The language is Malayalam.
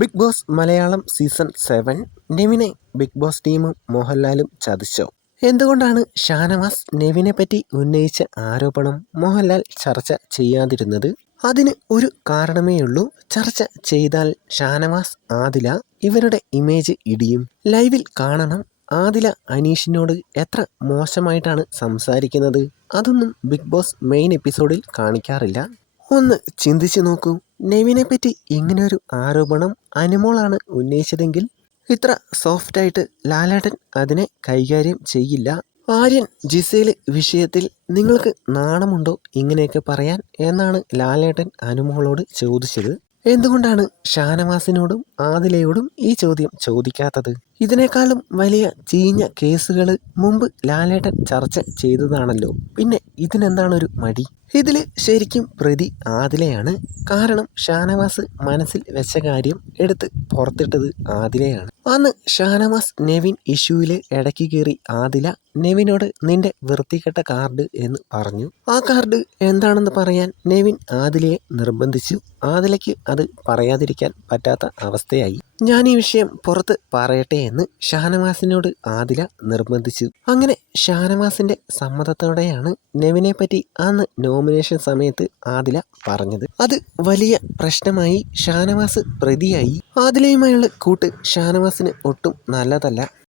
ബിഗ് ബോസ് മലയാളം സീസൺ 7 നെവിനെ ബിഗ് ബോസ് ടീമും മോഹൻലാലും ചതിച്ചോ? എന്തുകൊണ്ടാണ് ഷാനവാസ് നെവിനെ പറ്റി ഉന്നയിച്ച ആരോപണം മോഹൻലാൽ ചർച്ച ചെയ്യാതിരുന്നത്? അതിന് ഒരു കാരണമേയുള്ളൂ. ചർച്ച ചെയ്താൽ ഷാനവാസ്, ആദില ഇവരുടെ ഇമേജ് ഇടിയും. ലൈവിൽ കാണണം, ആദില അനീഷിനോട് എത്ര മോശമായിട്ടാണ് സംസാരിക്കുന്നത്. അതൊന്നും ബിഗ് ബോസ് മെയിൻ എപ്പിസോഡിൽ കാണിക്കാറില്ല. ഒന്ന് ചിന്തിച്ചു നോക്കൂ. നെവിനെ പറ്റി ഇങ്ങനൊരു ആരോപണം അനുമോളാണ് ഉന്നയിച്ചതെങ്കിൽ ഇത്ര സോഫ്റ്റായിട്ട് ലാലേട്ടൻ അതിനെ കൈകാര്യം ചെയ്യില്ല. ആര്യൻ ജിസേൽ വിഷയത്തിൽ നിങ്ങൾക്ക് നാണമുണ്ടോ ഇങ്ങനെയൊക്കെ പറയാൻ എന്നാണ് ലാലേട്ടൻ അനുമോളോട് ചോദിച്ചത്. എന്തുകൊണ്ടാണ് ഷാനവാസിനോടും ആദിലയോടും ഈ ചോദ്യം ചോദിക്കാത്തത്? ഇതിനേക്കാളും വലിയ ചീഞ്ഞ കേസുകൾ മുമ്പ് ലാലേട്ടൻ ചർച്ച ചെയ്തതാണല്ലോ. പിന്നെ ഇതിനെന്താണൊരു മടി? ഇതിൽ ശരിക്കും പ്രതി ആദിലയാണ്. കാരണം ഷാനവാസ് മനസ്സിൽ വെച്ച കാര്യം എടുത്ത് പുറത്തിട്ടത് ആദിലയാണ്. അന്ന് ഷാനവാസ് നെവിൻ ഇഷ്യൂവിൽ ഇടയ്ക്ക് കയറി ആദില നെവിനോട് നിന്റെ വൃത്തികെട്ട കാർഡ് എന്ന് പറഞ്ഞു. ആ കാർഡ് എന്താണെന്ന് പറയാൻ നെവിൻ ആദിലയെ നിർബന്ധിച്ചു. ആദിലയ്ക്ക് അത് പറയാതിരിക്കാൻ പറ്റാത്ത അവസ്ഥയായി. ഞാൻ ഈ വിഷയം പുറത്ത് പറയട്ടെ എന്ന് ഷാനവാസിനോട് ആദില നിർബന്ധിച്ചു. അങ്ങനെ ഷാനവാസിന്റെ സമ്മതത്തോടെയാണ് നെവിനെ പറ്റി അന്ന് നോമിനേഷൻ സമയത്ത് ആദില പറഞ്ഞത്. അത് വലിയ പ്രശ്നമായി. ഷാനവാസ് പ്രതിയായി. ആദിലയുമായുള്ള കൂട്ട് ഷാനവാസിന് ഒട്ടും നല്ലതല്ല.